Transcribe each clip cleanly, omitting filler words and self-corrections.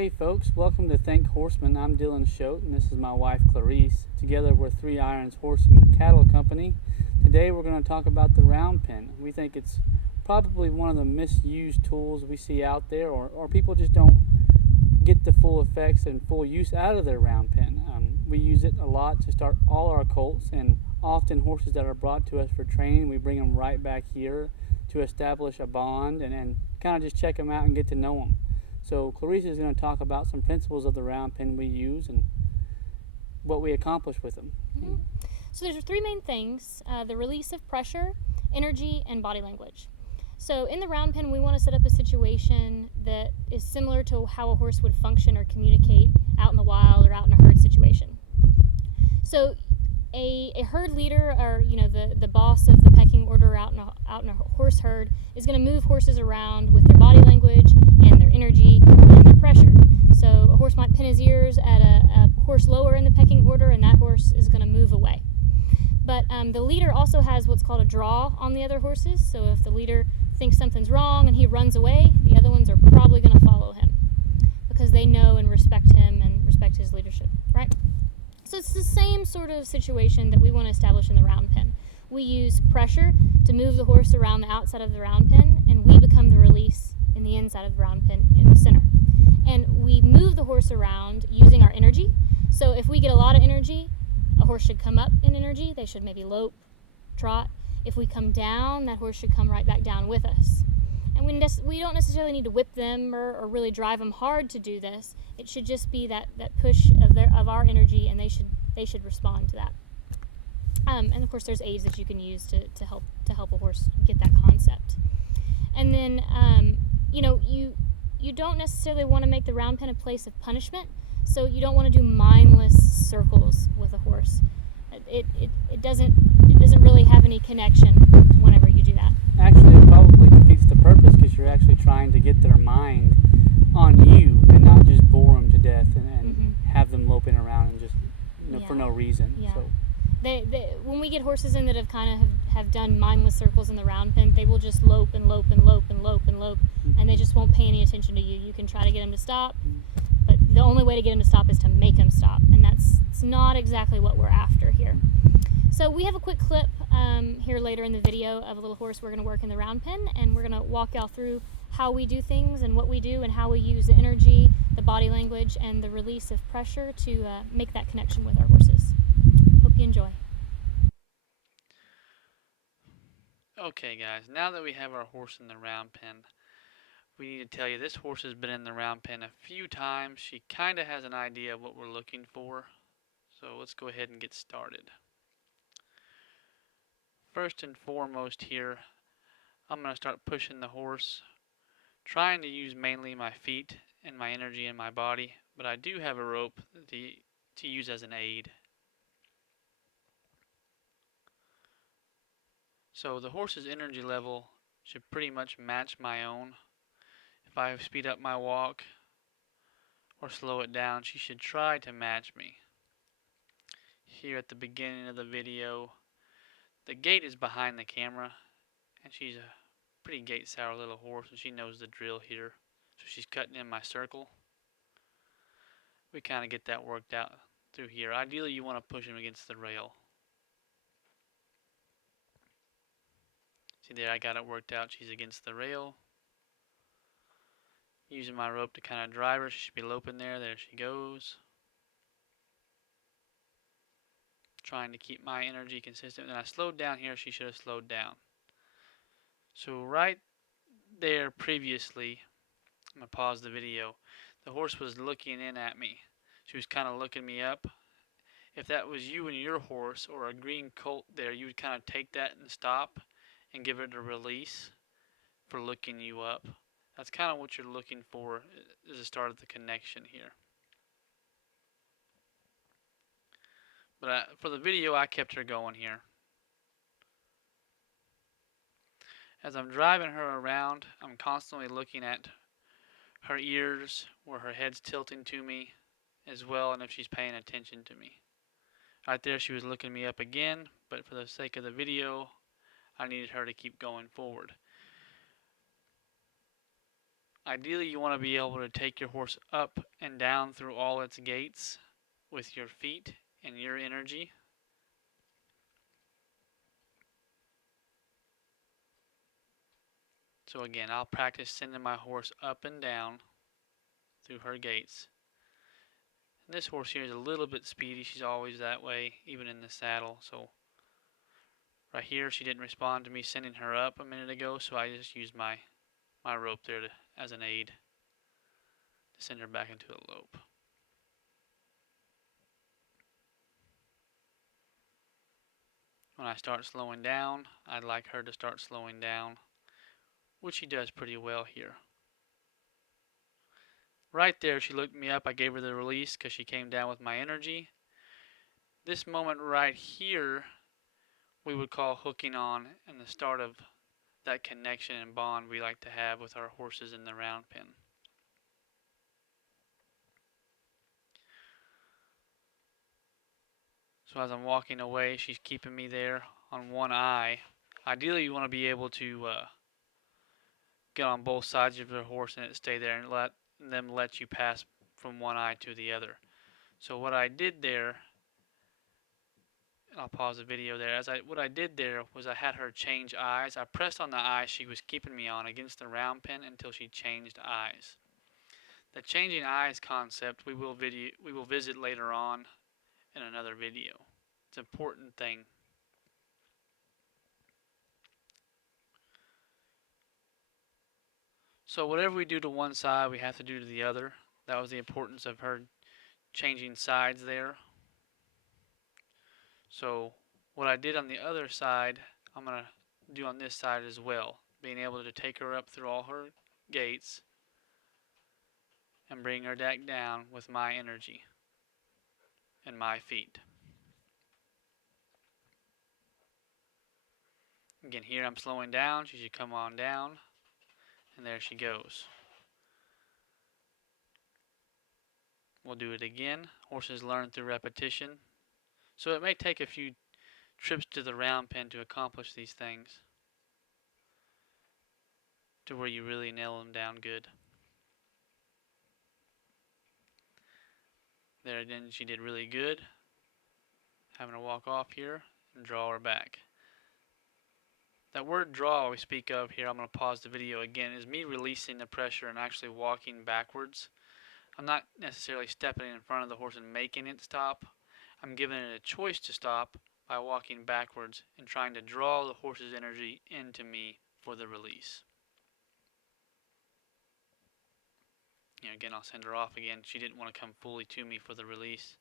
Hey folks, welcome to Thank Horseman. I'm Dylan Schote and this is my wife Clarice. Together we're Three Irons Horse and Cattle Company. Today we're going to talk about the round pen. We think it's probably one of the misused tools we see out there, or people just don't get the full effects and full use out of their round pen. We use it a lot to start all our colts, and often horses that are brought to us for training, we bring them right back here to establish a bond and kind of just check them out and get to know them. So Clarice is going to talk about some principles of the round pen we use and what we accomplish with them. Mm-hmm. So there's three main things: the release of pressure, energy, and body language. So in the round pen, we want to set up a situation that is similar to how a horse would function or communicate out in the wild or out in a herd situation. So a herd leader, or the boss of the pecking order out in a horse herd, is going to move horses around with their body language and their energy and their pressure. So a horse might pin his ears at a horse lower in the pecking order, and that horse is going to move away. But the leader also has what's called a draw on the other horses. So if the leader thinks something's wrong and he runs away, the other ones are probably going to follow him because they know and respect him and respect his leadership, right? So it's the same sort of situation that we want to establish in the round pen. We use pressure to move the horse around the outside of the round pen, and we become the release in the inside of the round pen in the center. And we move the horse around using our energy. So if we get a lot of energy, a horse should come up in energy. They should maybe lope, trot. If we come down, that horse should come right back down with us. And we don't necessarily need to whip them or really drive them hard to do this. It should just be that push of our energy, and they should respond to that. And of course, there's aids that you can use to help a horse get that concept. And then you don't necessarily want to make the round pen a place of punishment. So you don't want to do mindless circles with a horse. It doesn't really have any connection whenever you do that. Actually, it probably defeats the purpose because you're actually trying to get their mind on you and not just bore them to death and have them loping around and just for no reason. Yeah. So when we get horses in that have kind of have done mindless circles in the round pen, they will just lope and lope and lope and lope and lope, and they just won't pay any attention to you. You can try to get them to stop, but the only way to get them to stop is to make them stop, and it's not exactly what we're after here. So we have a quick clip here later in the video of a little horse we're going to work in the round pen, and we're going to walk y'all through how we do things and what we do and how we use the energy, the body language, and the release of pressure to make that connection with our horses. Hope you enjoy. Okay guys, now that we have our horse in the round pen, we need to tell you this horse has been in the round pen a few times. She kind of has an idea of what we're looking for. So let's go ahead and get started. First and foremost here, I'm going to start pushing the horse, trying to use mainly my feet and my energy in my body, but I do have a rope to use as an aid. So the horse's energy level should pretty much match my own. If I speed up my walk or slow it down, she should try to match me. Here at the beginning of the video, the gate is behind the camera, and she's a pretty gate sour little horse, and she knows the drill here. So she's cutting in my circle. We kind of get that worked out through here. Ideally, you want to push him against the rail. See there, I got it worked out. She's against the rail. Using my rope to kind of drive her. She should be loping there. There she goes. Trying to keep my energy consistent. And I slowed down here. She should have slowed down. So right there previously, I'm going to pause the video. The horse was looking in at me. She was kind of looking me up. If that was you and your horse or a green colt there, you would kind of take that and stop and give it a release for looking you up. That's kind of what you're looking for as the start of the connection here. But for the video, I kept her going here. As I'm driving her around, I'm constantly looking at her ears, where her head's tilting to me as well, and if she's paying attention to me. Right there, she was looking me up again, but for the sake of the video, I needed her to keep going forward. Ideally, you want to be able to take your horse up and down through all its gates with your feet and your energy. So again, I'll practice sending my horse up and down through her gates. And this horse here is a little bit speedy. She's always that way, even in the saddle. So right here, she didn't respond to me sending her up a minute ago, so I just used my rope there as an aid to send her back into a lope. When I start slowing down, I'd like her to start slowing down, which she does pretty well here. Right there, she looked me up. I gave her the release because she came down with my energy. This moment right here, we would call hooking on, and the start of that connection and bond we like to have with our horses in the round pen. So as I'm walking away, she's keeping me there on one eye. Ideally, you want to be able to get on both sides of your horse and it stay there and let them let you pass from one eye to the other. So what I did there, I'll pause the video there. What I did there was I had her change eyes. I pressed on the eye she was keeping me on against the round pen until she changed eyes. The changing eyes concept we will visit later on in another video. It's an important thing. So whatever we do to one side, we have to do to the other. That was the importance of her changing sides there. So what I did on the other side, I'm going to do on this side as well. Being able to take her up through all her gates and bring her back down with my energy and my feet. Again, here I'm slowing down. She should come on down. And there she goes. We'll do it again. Horses learn through repetition. So it may take a few trips to the round pen to accomplish these things, to where you really nail them down good. There again, she did really good. Having to walk off here and draw her back. That word draw we speak of here, I'm going to pause the video again, is me releasing the pressure and actually walking backwards. I'm not necessarily stepping in front of the horse and making it stop. I'm giving it a choice to stop by walking backwards and trying to draw the horse's energy into me for the release. Again, I'll send her off again. She didn't want to come fully to me for the release.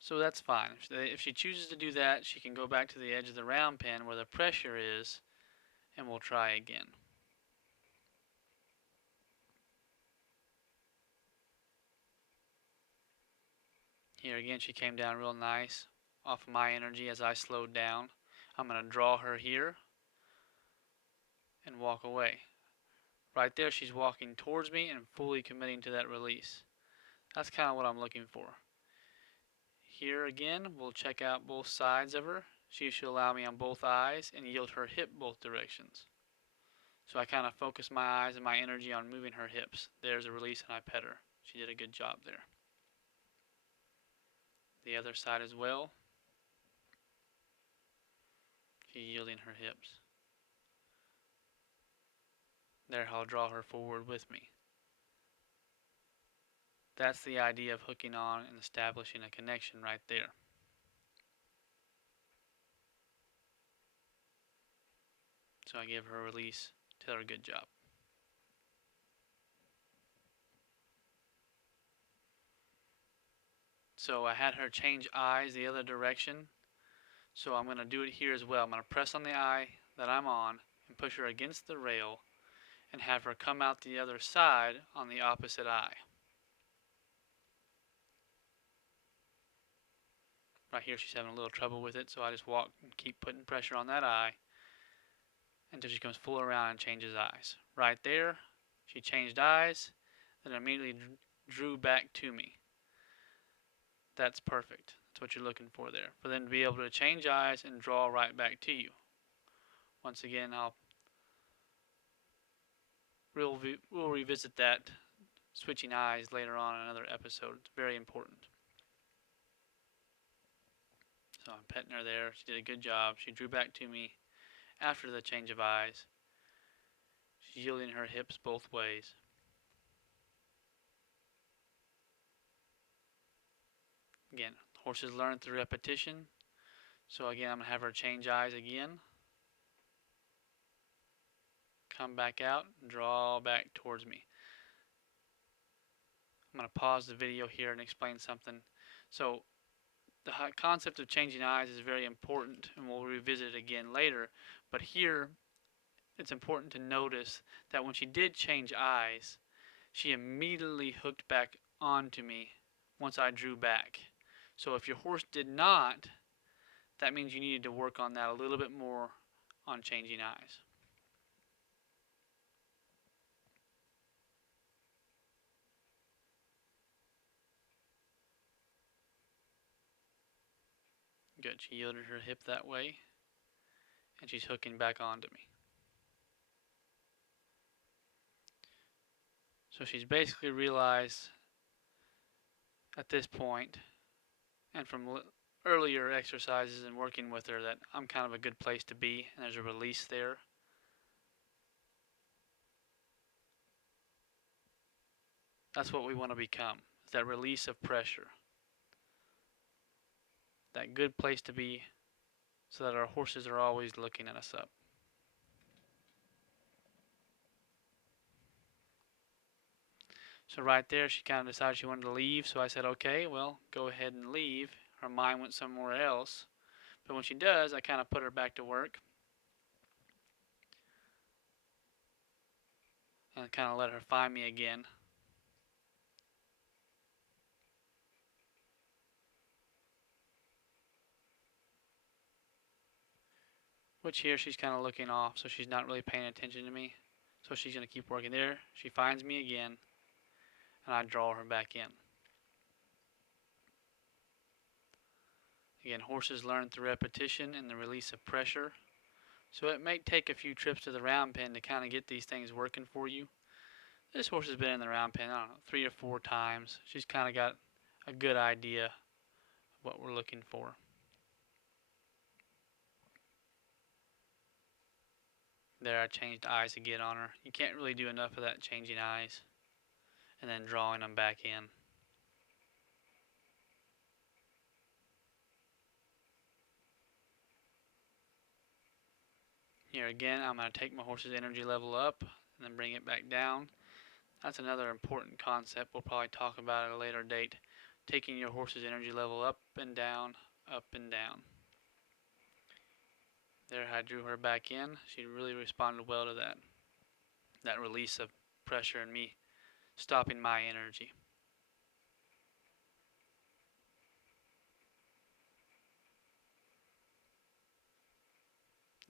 So that's fine. If she chooses to do that, she can go back to the edge of the round pen where the pressure is, and we'll try again. Here again, she came down real nice off of my energy as I slowed down. I'm going to draw her here and walk away. Right there, she's walking towards me and fully committing to that release. That's kind of what I'm looking for. Here again, we'll check out both sides of her. She should allow me on both eyes and yield her hip both directions. So I kind of focus my eyes and my energy on moving her hips. There's a release and I pet her. She did a good job there. The other side as well. She's yielding her hips. There, I'll draw her forward with me. That's the idea of hooking on and establishing a connection right there. So I give her a release, tell her good job. So I had her change eyes the other direction. So I'm going to do it here as well. I'm going to press on the eye that I'm on and push her against the rail and have her come out the other side on the opposite eye. Right here she's having a little trouble with it, so I just walk and keep putting pressure on that eye until she comes full around and changes eyes. Right there, she changed eyes, then immediately drew back to me. That's perfect. That's what you're looking for there. For them to be able to change eyes and draw right back to you. Once again, I'll we'll revisit that switching eyes later on in another episode. It's very important. So I'm petting her there. She did a good job. She drew back to me after the change of eyes. She's yielding her hips both ways. Again, horses learn through repetition. So again, I'm going to have her change eyes again. Come back out and draw back towards me. I'm going to pause the video here and explain something. So the concept of changing eyes is very important, and we'll revisit it again later. But here, it's important to notice that when she did change eyes, she immediately hooked back onto me once I drew back. So if your horse did not, that means you needed to work on that a little bit more on changing eyes. Good, she yielded her hip that way, and she's hooking back onto me. So she's basically realized at this point, and from earlier exercises and working with her, that I'm kind of a good place to be, and there's a release there. That's what we want to become, is that release of pressure. That good place to be so that our horses are always looking at us up. So right there, she kind of decided she wanted to leave, so I said, okay, well, go ahead and leave. Her mind went somewhere else. But when she does, I kind of put her back to work and kind of let her find me again. Which here she's kind of looking off, so she's not really paying attention to me. So she's going to keep working there. She finds me again, and I draw her back in. Again, horses learn through repetition and the release of pressure. So it may take a few trips to the round pen to kind of get these things working for you. This horse has been in the round pen, I don't know, 3 or 4 times. She's kind of got a good idea of what we're looking for. There, I changed eyes again on her. You can't really do enough of that changing eyes and then drawing them back in. Here again, I'm going to take my horse's energy level up and then bring it back down. That's another important concept we'll probably talk about at a later date. Taking your horse's energy level up and down, up and down. There, I drew her back in. She really responded well to that. That release of pressure and me stopping my energy.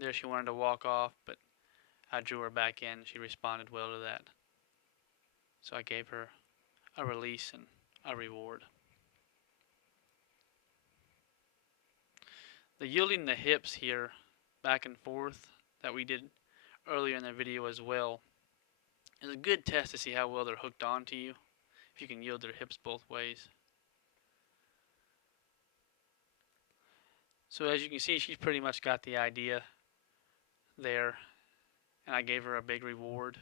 There, she wanted to walk off, but I drew her back in. She responded well to that. So I gave her a release and a reward. The yielding the hips here, back and forth, that we did earlier in the video as well, is a good test to see how well they're hooked onto you, if you can yield their hips both ways. So as you can see, she's pretty much got the idea there, and I gave her a big reward.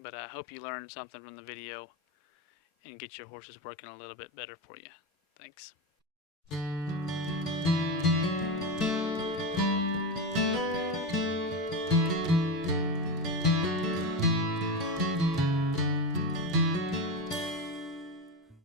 But I hope you learned something from the video and get your horses working a little bit better for you. Thanks.